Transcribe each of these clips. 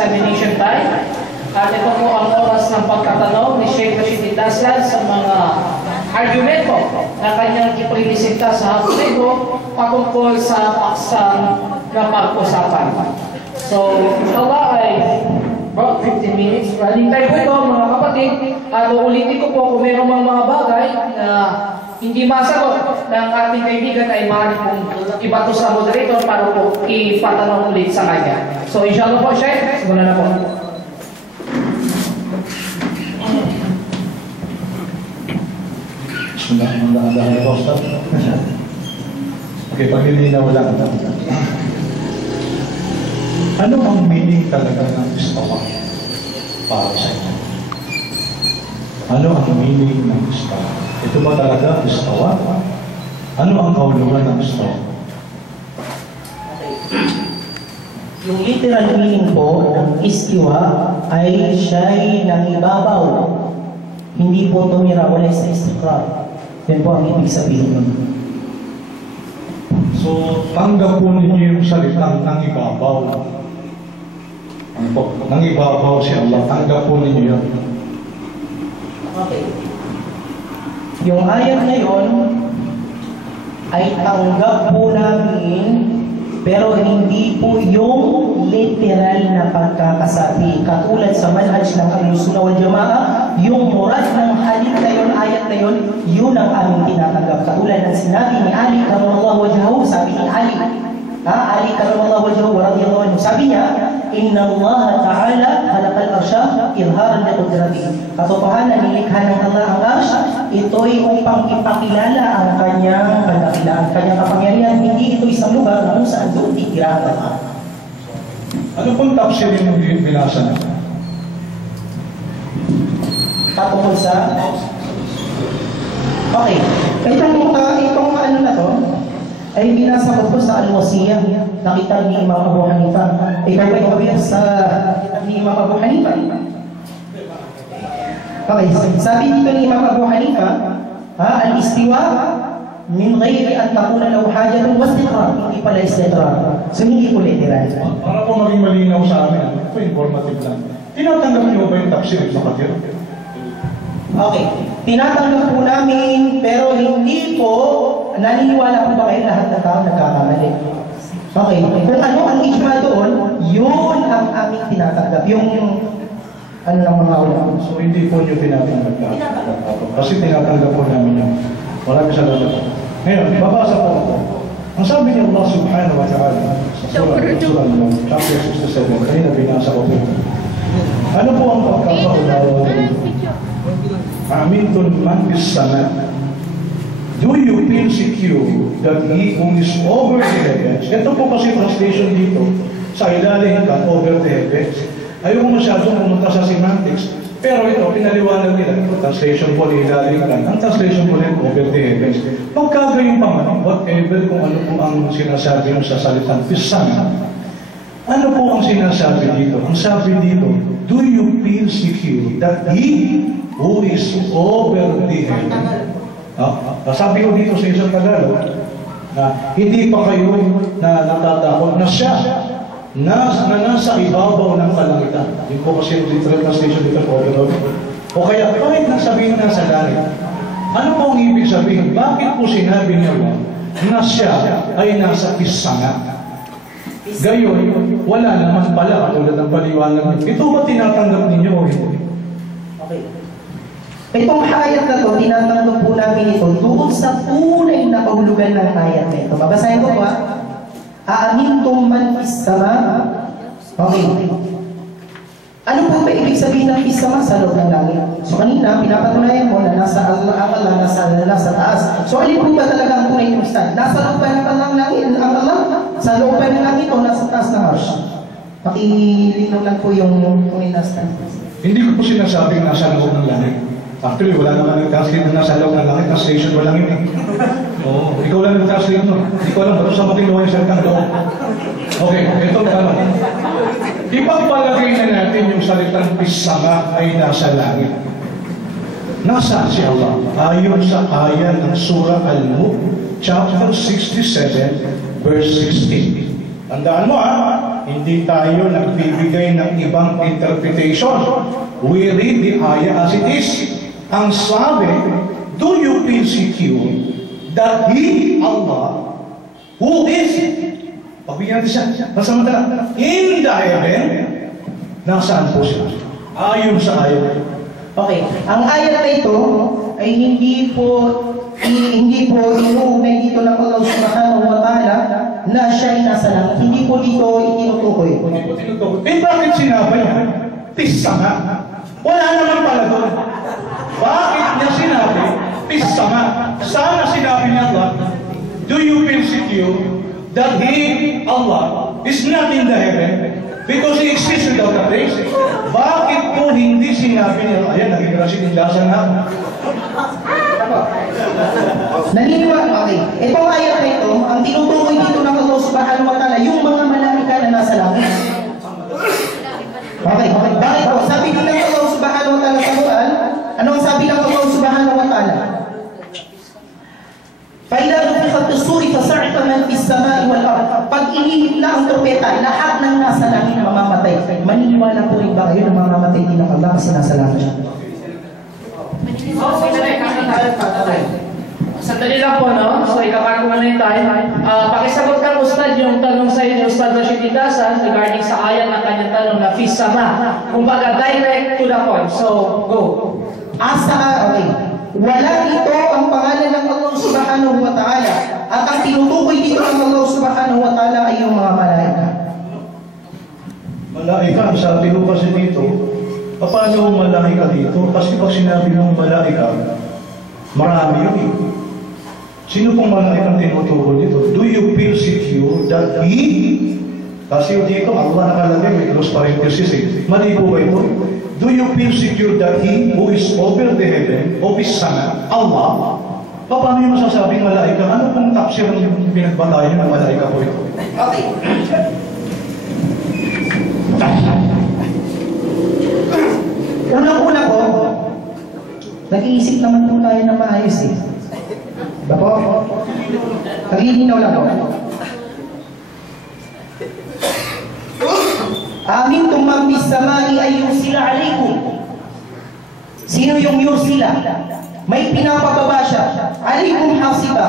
examination time. At ito po ang oras ng pagkatanong ni Sheikh Rashid Daslan sa mga argumento na kanyang ipresenta sa hapon ito patungkol sa paksang na pag-usapan. So, inshallah ay about 15 minutes. Running time po ito mga kapatid. At uulitin ko po kung mayroong mga bagay na hindi masagot ng ating kaibigan ay maaari pong ibato sa moderator para po ipatanong ulit sa kanya. So, inshallah po, Sheikh, simula na po. Okay, paglilinaw lang. Ano ang meaning talaga ng istawa para sa inyo? Ano ang meaning ng istawa? Ito ba talaga istawa? Ano ang kaulugan ng istawa? Yung literal meaning po ng istiwa ay siya'y nangibabaw. Hindi po tumira, wala sa istiqrar. Yan po ang ibig sabihin nun. So, tanggap po ninyo yung salitang nangibabaw. Ano po? Nangibabaw si Allah. Tanggap po ninyo yun. Okay. Yung ayat na yun ay tanggap po namin, pero hindi po yung literal na pagkakasabi. Katulad sa manhaj ng Ahlus-Sunnah wal Jamaah, yung murad ng hadith na yun, ayat na yun, yun ang aming tinatanggap. Katulad ng sinabi ni Ali karamallahu wajhahu, sabi ni Ali, Ali karamallahu wajhahu wa radiyallahu anhu, sabi niya, Inna Allah Ta'ala halakal arsya ilharan li qudratihi. Katotohanan, nilikha ng Allah ang arsh, ito'y upang ipakilala ang kanyang kadakilaan, kanyang kapangyarihan. Hindi ito isang lugar na kung saan doon titira ang Allah. Ano pong tafsir yung binasa na? Patungkol sa... Okay. Itong ano na to, ay binasa ko po sa Al-Wasiyah na kitab ni Imam Abu Hanifa. Ikaw ay mabiyas sa kitab ni Imam Abu Hanifa. Okay, sabi dito ni Imam Abu Hanifa, al-istiwa min ghayri an takuna lahu hajatun wa istiqrar. Hindi pala istiqrar. So hindi po literal. Para po maging malinaw sa amin, ito informative lang. Tinatanggap niyo ba yung tafsir sa Kadir? Okay. Tinatanggap po namin, pero hindi po naniniwala po ba kayo lahat ng tao nagkakamali? Okay. Kung ano ang ijma doon, yun ang aming tinatanggap. Yung ano ng mga ulama. So hindi po nyo tinatanggap. Kasi tinatanggap po namin yun. Maraming salamat. Ngayon, babasa po ako. Ang sabi niya Allah subhanahu wa ta'ala sa surah chapter 67, kanina binasa ko po. Ano po ang pagkakaunawa dito? Amintun man bis sama. Do you feel secure that He who is over the heavens? Ito po kasi translation dito sa ilalim ka, over the heavens. Ayaw masyadong pumunta sa semantics. Pero ito, pinaliwanag nila. Ito, translation po ni ilalim ka. Ang translation po nila, over the heavens. Pagkagayon pa man, whatever kung ano po ang sinasabi nyo sa salitang pisang. Ano po ang sinasabi dito? Ang sabi dito, do you feel secure that He who is over the heavens? Sabi ko dito sa isang Tagalog, na hindi pa kayo na natatakot na siya na nasa ibabaw ng kalangitan. Yung po kasi yung literal translation dito po. O kaya kahit nasabihin na sa langit, ano po ang ibig sabihin? Bakit po sinabi niya na siya ay nasa pisanga? Gayon, wala naman pala katulad ng paliwanag niyo. Ito ba tinatanggap ninyo o hindi? Okay. Itong ayat na ito, tinatanggap po namin ito doon sa tunay na kahulugan ng ayat na ito. Babasahin ko po Aamintum man fis sama. Okay. Ano po ba ibig sabihin ng fis sama sa loob ng langit? So kanina, pinapatunayan mo na nasa Allah, nasa taas. So alin po ba talaga ang tunay ng stand? Nasa loob ba ng langit ang Allah? Sa loob ba ng langit o nasa taas ng arsh? Pakilinaw lang po yung tunay na stand. Hindi ko po sinasabing nasa loob ng langit. Actually, wala naman nag-translate na nasa loob ng langit. Translation mo lang yun eh. Oo, ikaw lang nag-translate mo. Hindi ko alam, ba't sa makinuha yung salitang loob? Okay, ito na ano. Ipagpalagay na natin yung salitang pisanga ay nasa langit. Nasaan si Allah? Ayon sa ayat ng Surah Al-Mulk, chapter 67, verse 16. Tandaan mo hindi tayo nagbibigay ng ibang interpretation. We read the ayah as it is. Ang sabi, do you feel secure that He, Allah, who is, pagbigyan natin siya, pasamantala, in the heaven, nasaan po siya? Ayon sa ayat. Okay, ang ayat na ito ay hindi po inuugnay dito ng Allah subhanahu wa ta'ala na siya ay nasa langit. Hindi po dito itinutukoy. Hindi po tinutukoy. Eh bakit sinabi niya? Tisa nga. Wala naman pala doon. Bakit niya sinabi? Tisa nga. Sana sinabi niya Allah, do you feel secure that He, Allah, is not in the heaven? Because He exists without a place. Bakit po hindi sinabi niya? Ayan, naging rasindasan na. Naniniwala, okay. Itong ayat na ito, ang tinutukoy dito ng Allah subhanahu wa ta'ala, yung mga malaika na nasa langit. Okay. Bakit po? Sabi din ng Allah subhanahu wa ta'ala sa Quran, anong sabi ng Allah subhanahu wa ta'ala? فَإِذَا نُفِخَ فِي الصُّورِ فَصَعِقَ مَنْ فِي السَّمَاءِ وَالْأَرْضِ. Pag inihip na ang trumpeta, lahat ng nasa langit mamamatay. Maniniwala po rin ba kayo na mamamatay din ng Allah kasi nasa langit siya? Sandali lang po, no? So, ikakargo na yung time. Pakisagot ka, Ustad, yung tanong sa inyo, Ustad Rashid Idasan, regarding sa ayat na kanyang tanong na Fis Sama. Kumbaga, direct to the point. So, go. Okay. Wala dito ang pangalan ng Allah subhanahu wa ta'ala. At ang tinutukoy dito ng Allah subhanahu wa ta'ala ay yung mga malaika. Malaika, sabi ko kasi dito, paano malaika dito? Kasi pag sinabi ng malaika, marami yun eh. Sino pong malaika tinutukoy dito? Do you feel secure that He? Kasi dito, Allah nakalagay, may close parenthesis eh. Mali po ba ito? Do you feel secure that He who is over the heaven, of His Son, Allah? Paano yung masasabing malaika? Ano pong tafsir ng pinagbatayan ng malaika po ito? Okay. Unang-una po, nag-iisip naman po tayo ng maayos eh. Diba po? Nag-iinaw lang po. Amin tumang bisamai ay yursila alaikum. Sino yung yursila? May pinapababa siya. Alaikum hasiba.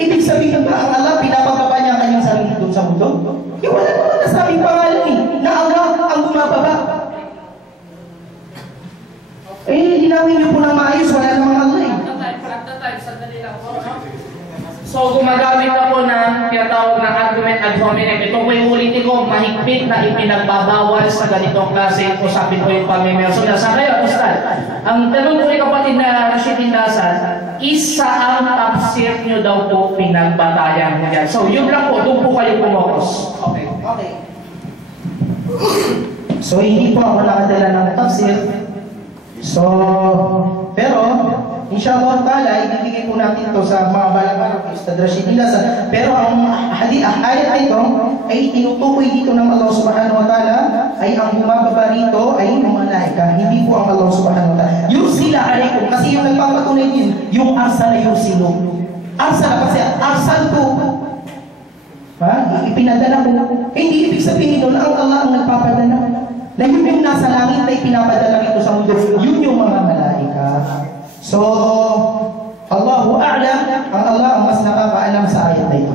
Ibig sabihin ba ang Allah pinapababa niya ang kanyang sarili doon sa mundo? Wala naman nasabing pangalan eh, na Allah ang bumababa. Dinawin niyo po ng maayos, wala namang Allah eh. So, gumagamit ako ng tinatawag na argument ad hominem. Ito po yung ulitin ko, mahigpit na ipinagbabawal sa ganitong klase. Usapin ko yung pamimerso na. Sa kayo, Ustad, ang tanong ko yung kapatid na Rashid Indasan, isa ang tafsir nyo daw po pinagbatayan mo yan. So, yun lang po, doon po kayo pumokos. Okay. So, hindi po ako nakadala ng tafsir. So, pero, inshallah ta'ala, ibibigay po natin ito sa mga balang-balang kay Ustad Rashid Indasan. Pero ang ayat nito ay tinutukoy dito ng Allah subhanahu wa ta'ala ay ang bumababa rito ay yung malaika, hindi po ang Allah subhanahu wa ta'ala. Yursila alaikum, kasi yung nagpapatunay din, yung arsala yursilu. Arsala kasi, arsal ko. Ipinadala ko. Hindi ibig sabihin doon, ang Allah ang nagpapadala. Na yun yung nasa langit na ipinapadala rito sa mundo, yun yung mga malaika. So, Allahu a'lam, ang Allah ang mas nakakaalam sa ayat na ito.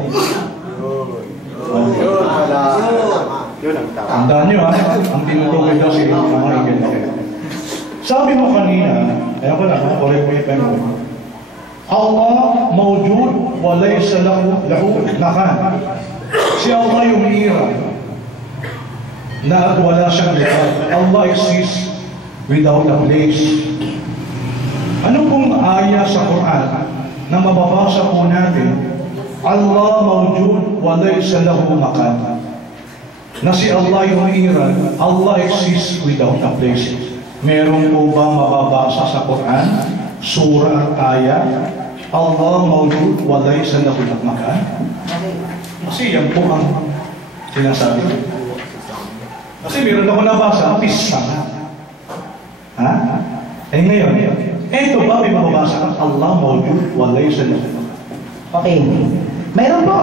Tandaan nyo ha, ang tinutukoy daw si Michael. Sabi mo kanina, kaya ko na, correct me if I'm wrong. Allah mawjud wa laysa lahu makan. Si Allah yung hira na wala siyang likod. Allah exists without a place. Ano pong aya sa Quran na mababasa po natin, Allah mawjud wa laysa lahu makan. Na si Allah yung iran, Allah exists without a place. Meron po ba mababasa sa Quran, surah at aya, Allah mawjud wa laysa lahu makan? Kasi yan po ang sinasabi ko. Kasi meron ako nabasa, pisa. Ha? Eh ngayon, ito ba may mababasa ka? Allah mawjud wa laysa lahu. Okay. Mayroon po.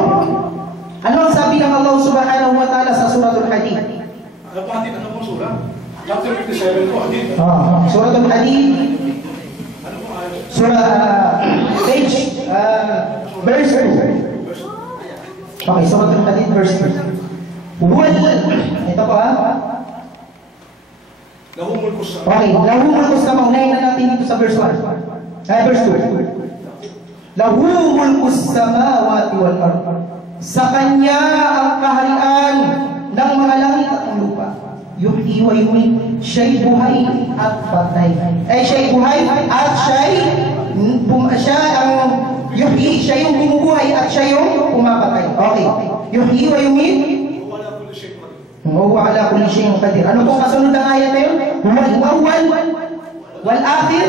Ano ang sabi ng Allah subhanahu wa ta'ala sa Suratul Hadid? Ano po, Hadid? Ano pong sura? Chapter 57 po, Hadid. Suratul Hadid. Page, verse 2. Okay, Suratul Hadid, verse 2. Ito po Lahumulkus sa... Okay, lahumulkus na maunayin na natin dito sa verse 1. Verse 2. Lahumulkus samawati wal ardh. Sa Kanya ang kaharian ng mga langit at ng lupa. Yuhyi wa yumiit, siya'y buhay at patay. Siya'y buhay at siya ang yuhyi, siya yung bumubuhay at siya yung pumapatay. Okay. Yuhyi wa yumiit, huwa ala kulli shay'in qadir. Ano pong kasunod ng ayat na yun? Huwal awwal, wal akhir,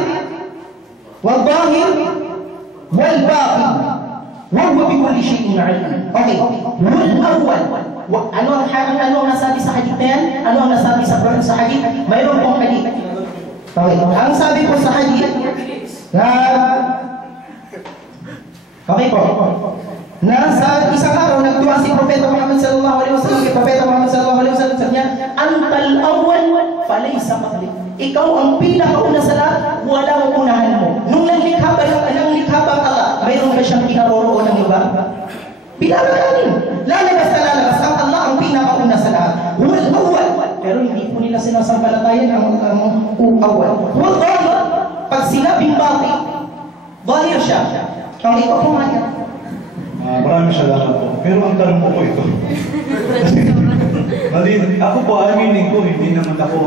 wal zahir, wal baqi. Huwa bi kulli shay'in alim. Okay. Huwal awwal. Ano ang nasabi sa hadith na yan? Ano ang nasabi sa hadith? Mayroon pong hadith. Okay. Ang sabi po sa hadith na okay po. Na sa isang araw nagdua si Propeta Muhammad sallallahu alaihi wasallam kay Propeta Muhammad sallallahu alaihi wasallam, sabi niya, "Antal awwal falaysa maqlik." Ikaw ang pinakauna sa lahat, walang unahan mo. Nung nanglikha ba Allah, mayroon ba siyang kinaroroon ng iba? Pinakakanin. Lalabas na lalabas ang Allah ang pinakauna sa lahat. Huwal awwal. Pero hindi po nila sinasampalatayan ang awwal. Huwal zahir. Pag sinabing baqi, zahir siya. Ang ikaw po nga. Maraming salamat po. Pero ang tanong ko po ito. Ako po, aminin ko, hindi naman ako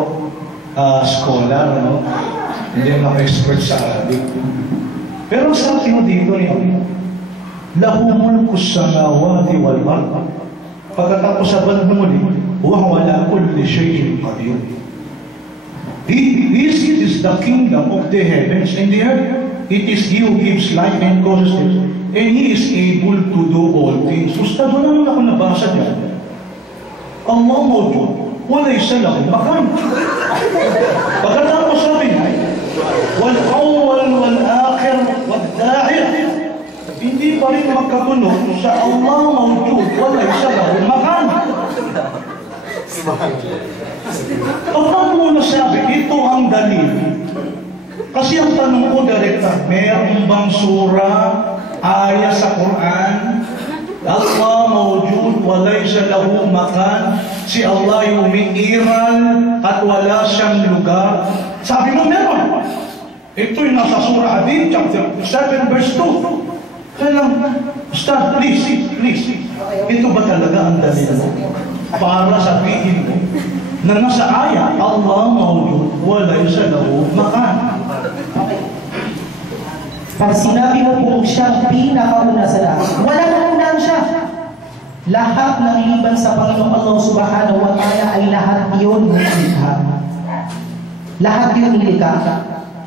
scholar, no? Hindi naman ako expert sa Arabic. Pero sa akin mo dito niyo, lahumulkus samawati wal ardh. Pagkatapos sa bandang muli, wa ala kulli shay'in qadir. This is the kingdom of the heavens and the earth. It is He who gives life and causes it. And He is able to do all things. Ustad, wala naman ako nabasa dyan. Allah mawjud, wala isa lang makan. Pagkatapos sabi niya, wal awwal wal akhir wal da'ir. Hindi pa rin magkatunog sa Allah mawjud, wala isa lang makan. Pagkat mo nasabi, ito ang dalil. Kasi ang tanong ko direkta, mayroon bang surah, ayah sa Quran, Allah mawjud, walaysa lahu makan, si Allah yung umiiral at wala siyang lugar? Sabi mo meron. Ito'y nasa surah Hadid, chapter 7, verse 2. Kaya lang, Ustad, please. Ito ba talaga ang dalil mo? Para sabihin mo na nasa ayah, Allah mawjud, walaysa lahu makan. Pag sinabi mo po siyang pinakauna sa lahat, wala nang unahan siya. Lahat ng liban sa Panginoong Allah subhanahu wa ta'ala ay lahat yun nilikha. Lahat yun nilikha.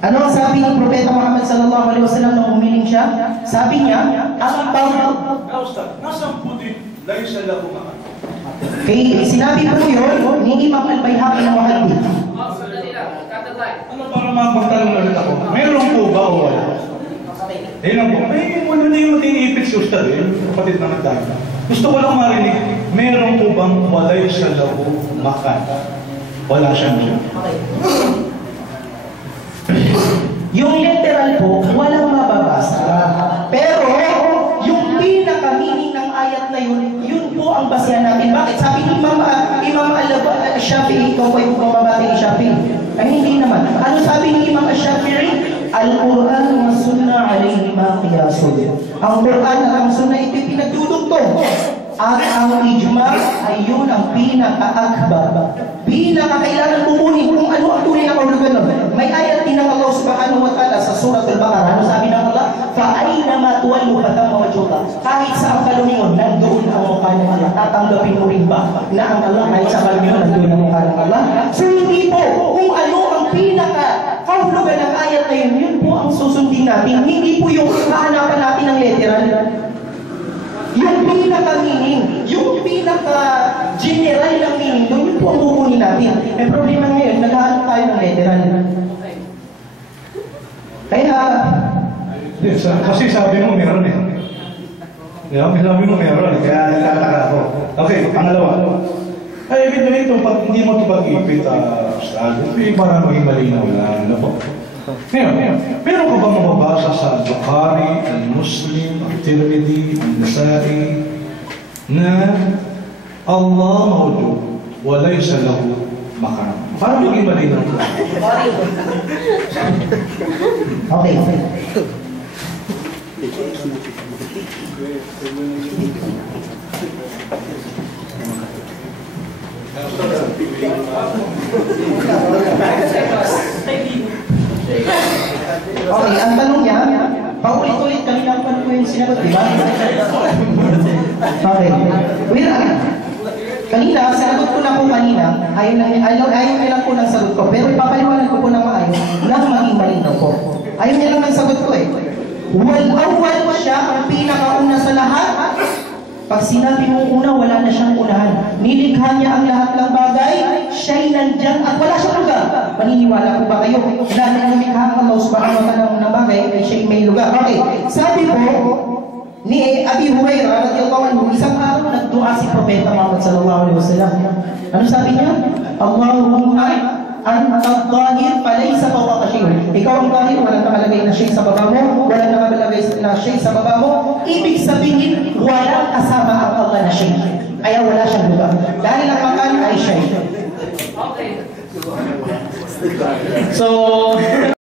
Ano ang sabi ng Propeta Muhammad sallallahu alaihi wasallam nung umiling siya? Sabi niya, ang panginoon. Nasaan po din, laysa lahu makan? Sinabi po yun ni Imam Al-Bayhaqi ng Muhammad. Ano para magpagtanong ulit ako? Meron po ba o wala? Lang po, wala na yung matinipit si Ustad kapatid naman tayo. Gusto ko lang marinig, meron po bang walay sa lahu makan? Wala siyang siya. Yung literal po, walang mababasa. Pero, yung pinaka-meaning ng ayat na yun, yun po ang basehan natin. Bakit? Sabi ni Imam Al-Shafi'i, ikaw po yung bumabati ni Shafi'i. Ay, hindi naman. Ano sabi ni Imam Al-Shafi'i? Al-Quran wa Sunnah alayhi ma qiyasun. Ang Quran at ang Sunnah ito'y pinagdudugtong. At ang ijma ay yun ang pinaka-akbar. Pinaka-kailangan kukunin kung ano ang tunay na kahulugan nun. May ayat din ng Allah subhanahu wa ta'ala sa Surah Al-Baqarah. Ano sabi ng Allah? Fa'aynama tuwallu fatamma wajhullah. Kahit sa ang kalumingon, nandoon ang mukha ng Allah. Tatanggapin mo rin ba na ang Allah kahit sa kalumingon, nandoon ang mukha ng Allah? So hindi po, kung ano ang pinaka-kahulugan ng ayat na yun, yun po ang susundin natin. Hindi po yung hahanapan natin ng literal. Yung pinaka-meaning, yung pinaka-general ng meaning, yun po ang kukunin natin. May problema ngayon, naghahanap tayo ng literal. Kaya, kasi sabi mo meron Sabi mo meron, kaya nagtataka ako. Okay, pangalawa. Ay, ibig na ito, pag hindi mo ito pag-ipit, Ustad, ito yung para maging malinaw lang. Ano po? Ngayon, meron ka ba mababasa sa Bukhari, Al-Muslim, Al-Tirmidhi, Al-Nasa'i, na Allah mawjud, wa laysa lahu makan. Para maging malinaw lang. Okay. Okay, ang tanong niya, paulit-ulit kanina pa po yung sinagot, di ba? Okay. Kanina, sinagot ko na po kanina, ayaw niya lang po ng sagot ko, pero ipapaliwanag ko po ng maayos na maging malinaw po. Ayaw niya lang ng sagot ko eh. Wal-awwal siya ang pinakauna sa lahat. Pag sinabi mong una, wala na siyang unahan. Nilikha niya ang lahat ng bagay, siya'y nandyan at wala siyang lugar. Maniniwala po ba kayo? Wala na nilikha ang Allah subhanahu wa ta'ala ng bagay, ay siya'y may lugar. Okay, sabi po ni Abi Hurairah radhiyallahu anhu, isang araw nagdua si Propeta Muhammad sallallahu alaihi wasallam. Ano sabi niya? Allahumma anta adh-dhahir falaysa fawqa shay'un. Ikaw ang dhahir, walang nakalagay na shay sa baba mo, walang nakalagay na shay sa baba mo. Ibig sabihin, walang kasama ang Allah na shay. Kaya wala siyang lugar. Dahil ang makan ay shay. Okay. So,